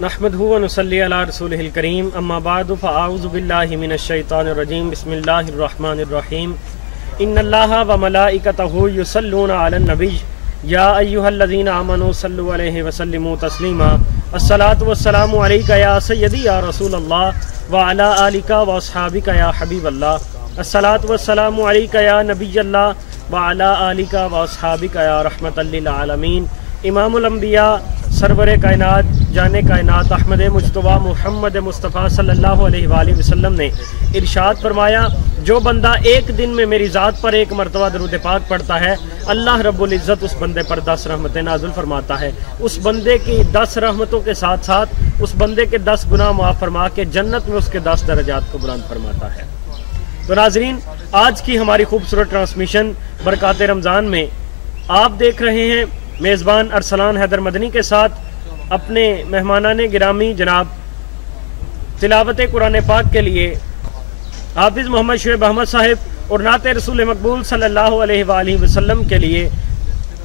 نحمدہ و نصلی علی رسولہ الکریم اما بعد فاعوذ باللہ من الشیطان الرجیم بسم اللہ الرحمن الرحیم ان اللہ و ملائکتہ یصلون علی النبی یا ایہا الذین آمنوا صلوا علیہ وسلموا تسلیما الصلاۃ والسلام علیک یا سیدی یا رسول اللہ وعلی آلک و اصحابک یا حبیب اللہ الصلاۃ والسلام علیک یا نبی اللہ وعلی آلک و اصحابک یا رحمۃ للعالمین امام الانبیاء سرور کائنات جان کائنات احمد مجتبیٰ محمد مصطفیٰ صلی اللہ علیہ وآلہ وسلم نے ارشاد فرمایا، جو بندہ ایک دن میں میری ذات پر ایک مرتبہ درود پاک پڑھتا ہے اللہ رب العزت اس بندے پر 10 رحمتیں نازل فرماتا ہے۔ اس بندے کی 10 رحمتوں کے ساتھ ساتھ اس بندے کے 10 گناہ معاف فرما کے جنت میں اس کے 10 درجات کو بلند فرماتا ہے۔ تو ناظرین، آج کی ہماری خوبصورت ٹرانسمیشن برکات رمضان میں آپ دیکھ رہے ہیں میزبان ارسلان حیدر مدنی کے ساتھ اپنے مہمانان گرامی جناب تلاوت قرآن پاک کے لیے حافظ محمد شعیب احمد صاحب اور نعت رسول مقبول صلی اللہ علیہ وآلہ وسلم کے لیے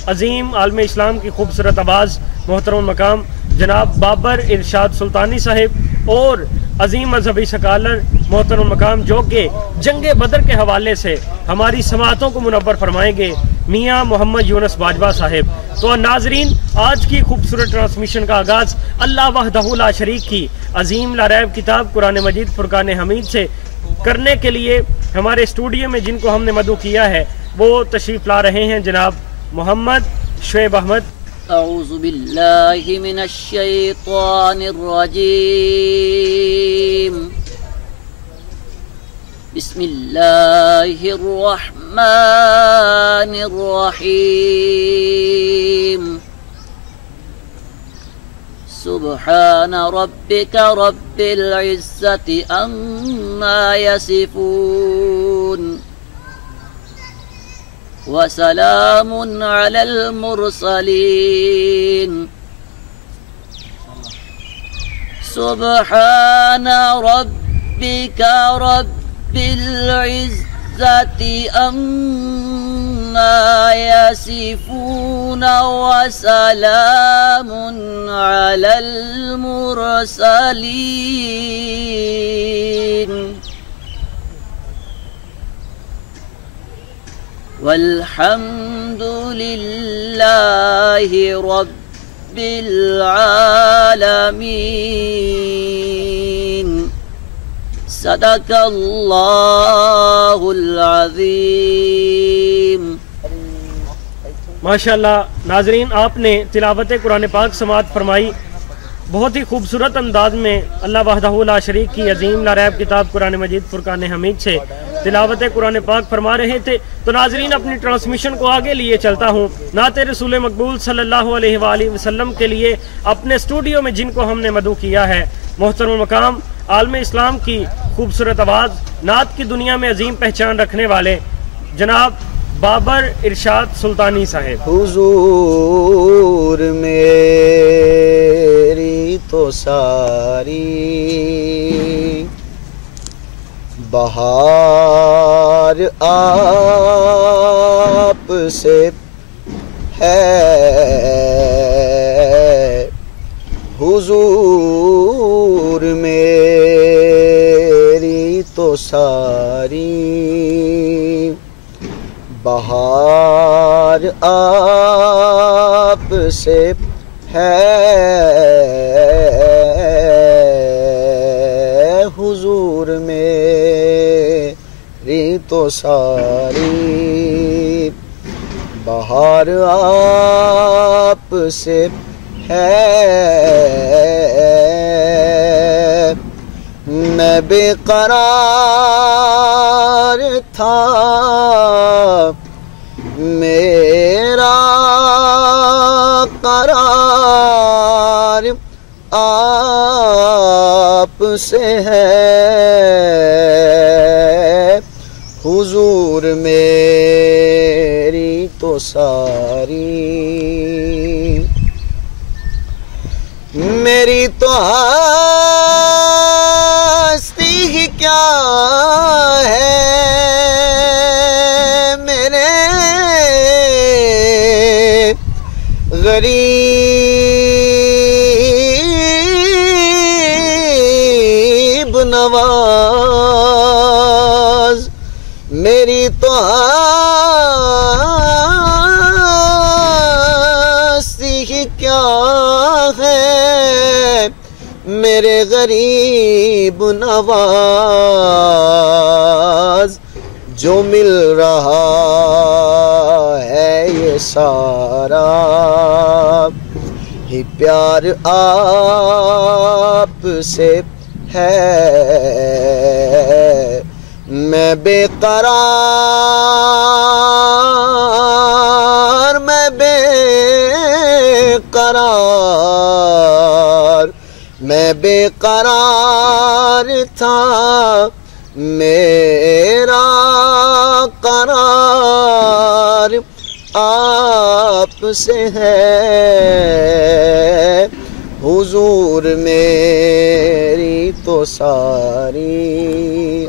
عظیم عالم اسلام کی خوبصورت آواز محترم مقام جناب بابر ارشاد سلطانی صاحب اور عظیم مذہبی سکالر محترم مقام جو کہ جنگ بدر کے حوالے سے ہماری سماعتوں کو منور فرمائیں گے میاں محمد یونس باجوہ صاحب۔ تو ناظرین، آج کی خوبصورت ٹرانسمیشن کا آغاز اللہ وحدہ لا شریک کی عظیم لا ریب کتاب قرآن مجید فرقان حمید سے کرنے کے لیے ہمارے اسٹوڈیو میں جن کو ہم نے مدعو کیا ہے وہ تشریف لا رہے ہیں جناب محمد شعیب احمد۔ اعوذ باللہ من الشیطان الرجیم بسم اللہ الرحمن الرحیم سبحان ربک رب العزت عما یصفون وسلام علی المرسلین سبحان ربک رب العزت عما یصفون وسلام علی المرسلین والحمد للہ رب العالمین صدق اللہ العظیم۔ ماشاءاللہ ناظرین، آپ نے تلاوت قرآن پاک سماعت فرمائی، بہت ہی خوبصورت انداز میں اللہ وحدہ لا شریک کی عظیم لا ریب کتاب قرآن مجید فرقان حمید سے تلاوت قرآن پاک فرما رہے تھے۔ تو ناظرین، اپنی ٹرانسمیشن کو آگے لیے چلتا ہوں نعت رسول مقبول صلی اللہ علیہ وآلہ وسلم کے لیے اپنے اسٹوڈیو میں جن کو ہم نے مدعو کیا ہے محترم مقام عالم اسلام کی خوبصورت آواز نعت کی دنیا میں عظیم پہچان رکھنے والے جناب بابر ارشاد سلطانی صاحب۔ حضور میری تو ساری بہار آپ سے ہے، حضور میری تو ساری بہار آپ سے ہے، حضور میری تو ساری بہار آپ سے ہے، میں بے قرار تھا میرا قرار آپ سے ہے، حضور میری تو ساری میری تو ہستی ہی کیا ہے میرے غریب نواز میری تو ہستی ہی کیا ہے میرے غریب نواز جو مل رہا ہے یہ سارا ہی پیار آپ سے ہے میں بے قرار میں بے قرار تھا میرا قرار آپ سے ہے حضور میری تو ساری.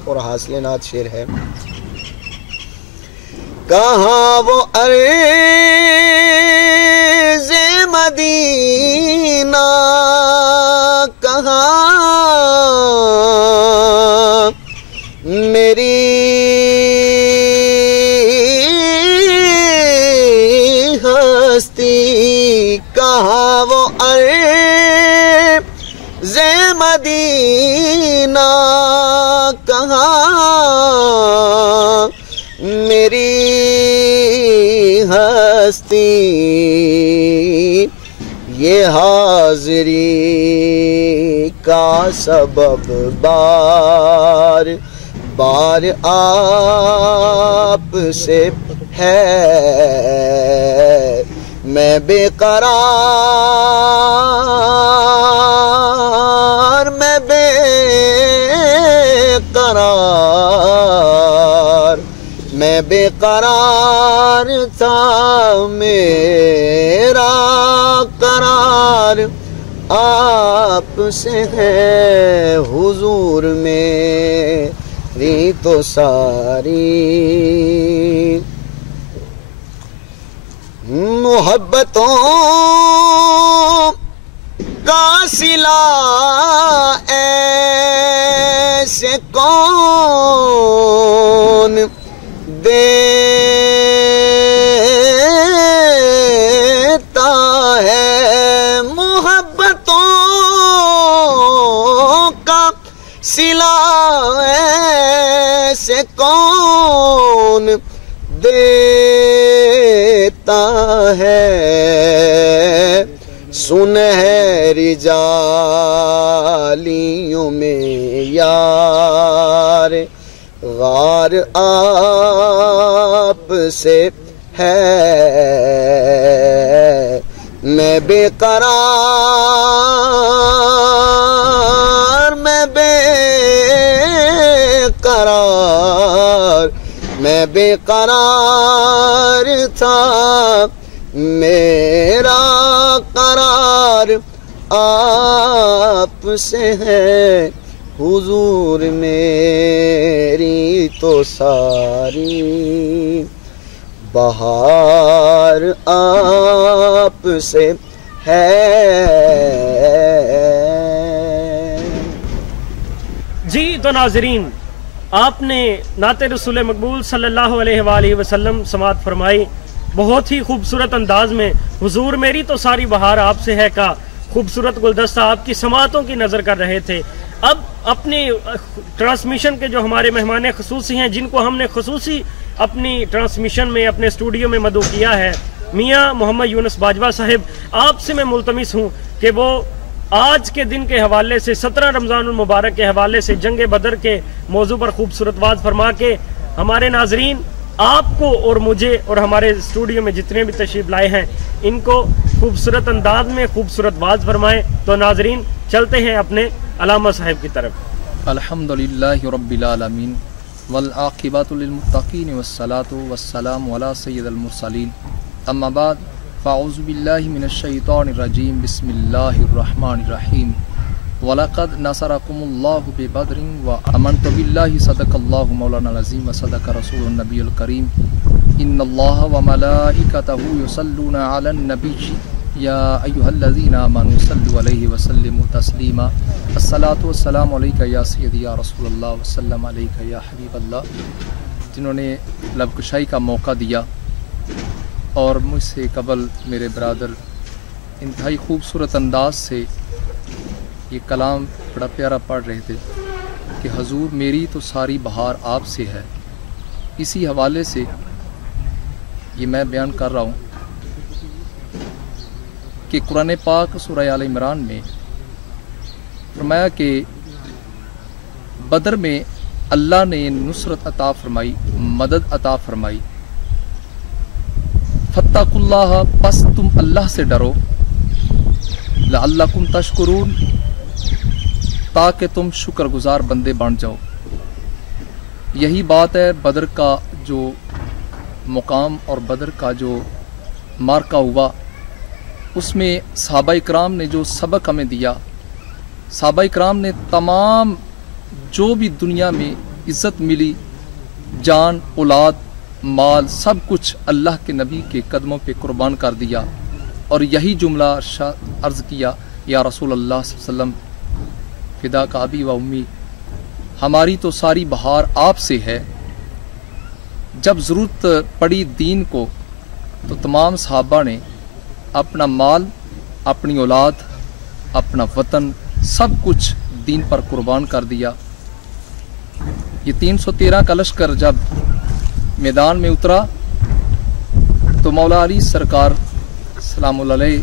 اور حاصل نعت شعر ہے. کہاں وہ عرض مدینہ کہاں میری ہستی کہاں وہ عرض مدینہ کہاں میری ہستی یہ حاضری کا سبب بار بار آپ سے ہے میں بے قرار میں بے قرار تھا میرا قرار آپ سے ہے حضور میری تو ساری. محبتوں کا صلہ ایسے کون دیتا ہے محبتوں کا صلہ ایسے کون دیتا ہے سنہری جالیوں میں یار غار آپ سے ہے میں بے قرار میں بے قرار تھا میرا قرار آپ سے ہے حضور میری تو ساری. بہار آپ سے ہے. جی تو ناظرین، آپ نے نعت رسول مقبول صلی اللہ علیہ وآلہ وسلم سماعت فرمائی. بہت ہی خوبصورت انداز میں حضور میری تو ساری بہار آپ سے ہے کا خوبصورت گلدستہ آپ کی سماعتوں کی نظر کر رہے تھے. اب اپنی ٹرانسمیشن کے جو ہمارے مہمان خصوصی ہیں، جن کو ہم نے خصوصی اپنی ٹرانسمیشن میں اپنے اسٹوڈیو میں مدعو کیا ہے، میاں محمد یونس باجوہ صاحب، آپ سے میں ملتمس ہوں کہ وہ آج کے دن کے حوالے سے 17 رمضان المبارک کے حوالے سے جنگ بدر کے موضوع پر خوبصورت واز فرما کے ہمارے ناظرین، آپ کو اور مجھے اور ہمارے اسٹوڈیو میں جتنے بھی تشریف لائے ہیں ان کو خوبصورت انداز میں خوبصورت واز فرمائیں. تو ناظرین چلتے ہیں اپنے علامہ صاحب کی طرف. الحمدللہ رب العالمین والعاقبۃ للمتقین والصلاۃ والسلام علی سید المرسلین. اما بعد فاعوذ باللہ من الشیطان الرجیم. بسم اللہ الرحمن الرحیم. وَلَقَدْ نَصَرَكُمُ اللَّهُ بِبَدْرٍ وَآمَنْتُ بِاللَّهِ صَدَقَ اللَّهُ مَوْلَانَا الْعَظِيمُ وَصَدَقَ رَسُولُهُ النَّبِيُّ الْكَرِيمُ. إِنَّ اللَّهَ وَمَلَائِكَتَهُ يُصَلُّونَ عَلَى النَّبِيِّ یا ایھا الذین آمنوا صلوا علیہ وسلموا تسلیما الصلاۃ والسلام علیک یا سیدی یا رسول اللہ وسلم علیک یا حبیب اللہ، جنہوں نے لب کشائی کا موقع دیا اور مجھ سے قبل میرے برادر انتہائی خوبصورت انداز سے یہ کلام بڑا پیارا پڑھ رہے تھے کہ حضور میری تو ساری بہار آپ سے ہے۔ اسی حوالے سے یہ میں بیان کر رہا ہوں کہ قرآن پاک سورہ آل عمران میں فرمایا کہ بدر میں اللہ نے نصرت عطا فرمائی، مدد عطا فرمائی۔ فاتقوا اللہ، پس تم اللہ سے ڈرو، لعلکم تشکرون، تاکہ تم شکر گزار بندے بن جاؤ۔ یہی بات ہے بدر کا جو مقام اور بدر کا جو مارکہ ہوا، اس میں صحابہ اکرام نے جو سبق ہمیں دیا، صحابہ اکرام نے تمام جو بھی دنیا میں عزت ملی، جان، اولاد، مال، سب کچھ اللہ کے نبی کے قدموں پہ قربان کر دیا، اور یہی جملہ عرض کیا، یا رسول اللہ صلی اللہ علیہ وسلم فدا کا ابی و امی، ہماری تو ساری بہار آپ سے ہے۔ جب ضرورت پڑی دین کو تو تمام صحابہ نے اپنا مال، اپنی اولاد، اپنا وطن، سب کچھ دین پر قربان کر دیا۔ یہ 313 کا لشکر جب میدان میں اترا تو مولا علی سرکار سلام اللہ علیہ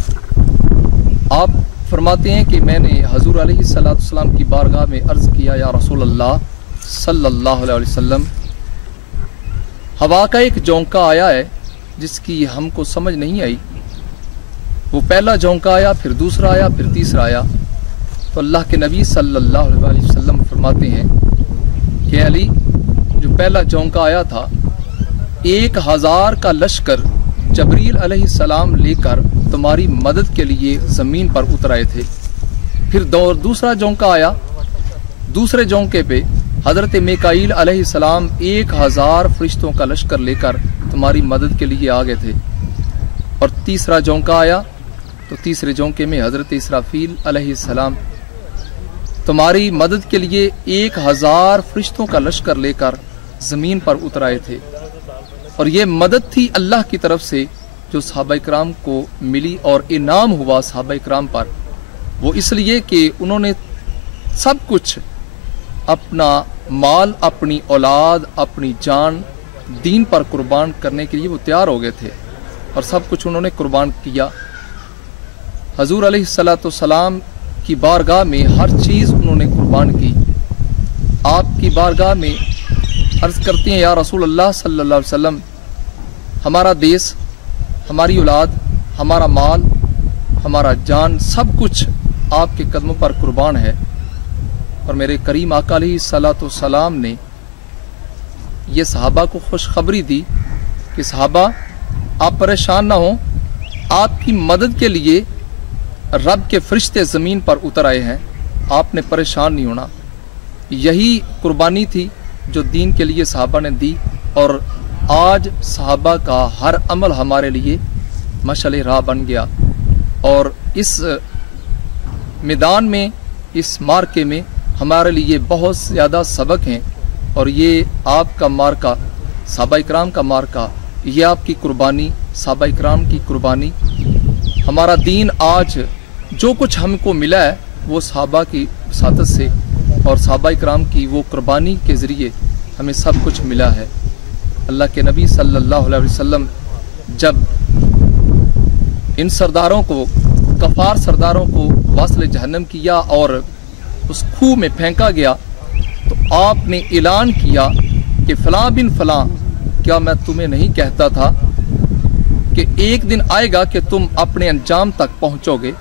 آپ فرماتے ہیں کہ میں نے حضور علیہ السلام کی بارگاہ میں عرض کیا، یا رسول اللہ صلی اللہ علیہ وسلم، ہوا کا ایک جھونکا آیا ہے جس کی ہم کو سمجھ نہیں آئی۔ وہ پہلا جھونکا آیا، پھر دوسرا آیا، پھر تیسرا آیا، تو اللہ کے نبی صلی اللہ علیہ وسلم فرماتے ہیں کہ علی، جو پہلا جھونکا آیا تھا 1000 کا لشکر جبریل علیہ السلام لے کر تمہاری مدد کے لیے زمین پر اتر آئے تھے۔ پھر دوسرا جھونکا آیا، دوسرے جھونکے پہ حضرت میکائیل علیہ السلام 1000 فرشتوں کا لشکر لے کر تمہاری مدد کے لیے آ گئے تھے۔ اور تیسرا جھونکا آیا تو تیسرے جھونکے میں حضرت اسرافیل علیہ السلام تمہاری مدد کے لیے 1000 فرشتوں کا لشکر لے کر زمین پر اتر آئے تھے۔ اور یہ مدد تھی اللہ کی طرف سے جو صحابہ اکرام کو ملی، اور انعام ہوا صحابہ اکرام پر، وہ اس لیے کہ انہوں نے سب کچھ اپنا مال، اپنی اولاد، اپنی جان دین پر قربان کرنے کے لیے وہ تیار ہو گئے تھے، اور سب کچھ انہوں نے قربان کیا۔ حضور علیہ السلام کی بارگاہ میں ہر چیز انہوں نے قربان کی۔ آپ کی بارگاہ میں عرض کرتے ہیں، یا رسول اللہ صلی اللہ علیہ وسلم، ہمارا دیس، ہماری اولاد، ہمارا مال، ہمارا جان، سب کچھ آپ کے قدموں پر قربان ہے۔ اور میرے کریم آقا علیہ السلام نے یہ صحابہ کو خوشخبری دی کہ صحابہ آپ پریشان نہ ہوں، آپ کی مدد کے لیے رب کے فرشتے زمین پر اتر آئے ہیں، آپ نے پریشان نہیں ہونا۔ یہی قربانی تھی جو دین کے لیے صحابہ نے دی، اور آج صحابہ کا ہر عمل ہمارے لیے مشعل راہ بن گیا۔ اور اس میدان میں، اس مارکے میں ہمارے لیے بہت زیادہ سبق ہیں، اور یہ آپ کا مارکہ، صحابہ اکرام کا مارکہ، یہ آپ کی قربانی، صحابہ اکرام کی قربانی، ہمارا دین آج جو کچھ ہم کو ملا ہے وہ صحابہ کی وساطت سے اور صحابہ اکرام کی وہ قربانی کے ذریعے ہمیں سب کچھ ملا ہے۔ اللہ کے نبی صلی اللہ علیہ وسلم جب ان سرداروں کو، کفار سرداروں کو واصل جہنم کیا اور اس کھوہ میں پھینکا گیا، تو آپ نے اعلان کیا کہ فلاں بن فلاں، کیا میں تمہیں نہیں کہتا تھا کہ ایک دن آئے گا کہ تم اپنے انجام تک پہنچو گے؟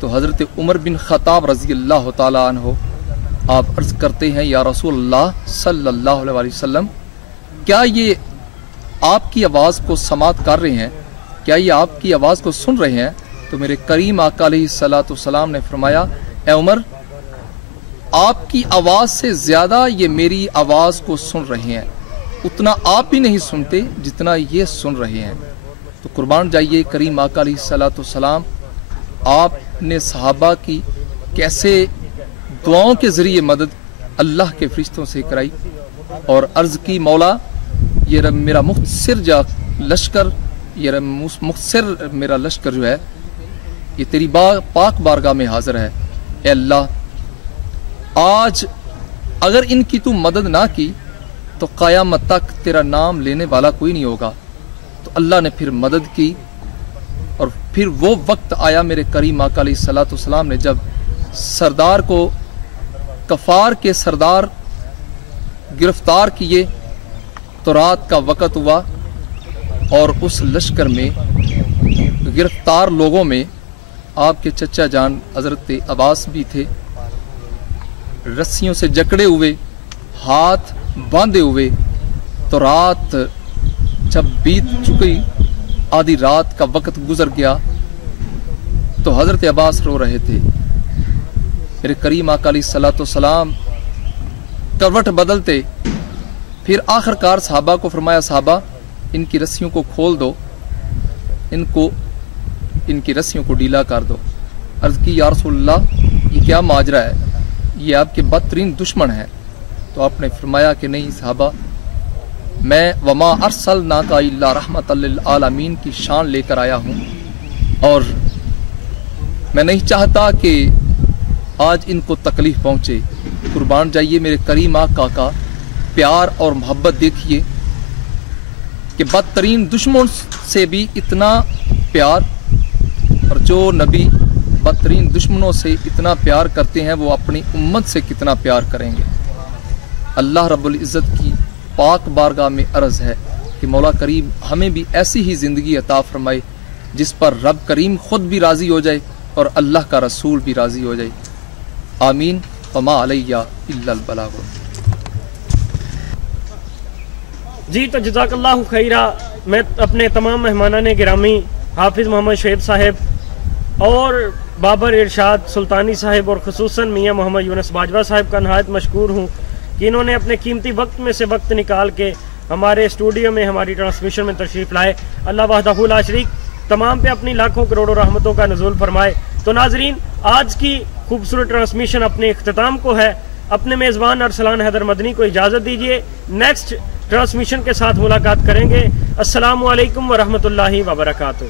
تو حضرت عمر بن خطاب رضی اللہ تعالیٰ عنہ آپ عرض کرتے ہیں، یا رسول اللہ صلی اللہ علیہ وسلم، کیا یہ آپ کی آواز کو سماعت کر رہے ہیں؟ کیا یہ آپ کی آواز کو سن رہے ہیں؟ تو میرے کریم آقا علیہ السلام نے فرمایا، اے عمر، آپ کی آواز سے زیادہ یہ میری آواز کو سن رہے ہیں، اتنا آپ ہی نہیں سنتے جتنا یہ سن رہے ہیں۔ تو قربان جائیے کریم آقا علیہ السلام آپ نے صحابہ کی کیسے دعاؤں کے ذریعے مدد اللہ کے فرشتوں سے کرائی اور عرض کی مولا یہ میرا مختصر لشکر، یہ مختصر میرا لشکر جو ہے یہ تیری پاک بارگاہ میں حاضر ہے۔ اے اللہ آج اگر ان کی تو مدد نہ کی تو قیامت تک تیرا نام لینے والا کوئی نہیں ہوگا۔ تو اللہ نے پھر مدد کی اور پھر وہ وقت آیا میرے کریم آقا علیہ الصلوۃ والسلام نے جب سردار کو کفار کے سردار گرفتار کیے تو رات کا وقت ہوا اور اس لشکر میں گرفتار لوگوں میں آپ کے چچا جان حضرت عباس بھی تھے، رسیوں سے جکڑے ہوئے، ہاتھ باندھے ہوئے۔ تو رات جب بیت چکی، آدھی رات کا وقت گزر گیا تو حضرت عباس رو رہے تھے۔ میرے کریم آقا علیہ الصلوۃ والسلام کروٹ بدلتے، پھر آخر کار صحابہ کو فرمایا صحابہ ان کی رسیوں کو کھول دو، ان کی رسیوں کو ڈھیلا کر دو۔ عرض کی یا رسول اللہ یہ کیا ماجرا ہے، یہ آپ کے بدترین دشمن ہے۔ تو آپ نے فرمایا کہ نہیں صحابہ، میں وما ارسلناک الا رحمت للعالمین کی شان لے کر آیا ہوں اور میں نہیں چاہتا کہ آج ان کو تکلیف پہنچے۔ قربان جائیے میرے کریم آقا کا پیار اور محبت دیکھیے کہ بدترین دشمن سے بھی اتنا پیار، اور جو نبی بدترین دشمنوں سے اتنا پیار کرتے ہیں وہ اپنی امت سے کتنا پیار کریں گے۔ اللہ رب العزت کی پاک بارگاہ میں عرض ہے کہ مولا کریم ہمیں بھی ایسی ہی زندگی عطا فرمائے جس پر رب کریم خود بھی راضی ہو جائے اور اللہ کا رسول بھی راضی ہو جائے۔ آمین۔ وما علیہ الا البلاغ۔ جی تو جزاک اللہ خیرہ۔ میں اپنے تمام مہمانان گرامی حافظ محمد شعیب صاحب اور بابر ارشاد سلطانی صاحب اور خصوصاً میاں محمد یونس باجوہ صاحب کا نہایت مشکور ہوں کہ انہوں نے اپنے قیمتی وقت میں سے وقت نکال کے ہمارے اسٹوڈیو میں ہماری ٹرانسمیشن میں تشریف لائے۔ اللہ وحدہ لا شریک تمام پہ اپنی لاکھوں کروڑوں رحمتوں کا نزول فرمائے۔ تو ناظرین آج کی خوبصورت ٹرانسمیشن اپنے اختتام کو ہے۔ اپنے میزبان ارسلان حیدر مدنی کو اجازت دیجیے، نیکسٹ ٹرانسمیشن کے ساتھ ملاقات کریں گے۔ السلام علیکم ورحمۃ اللہ وبرکاتہ۔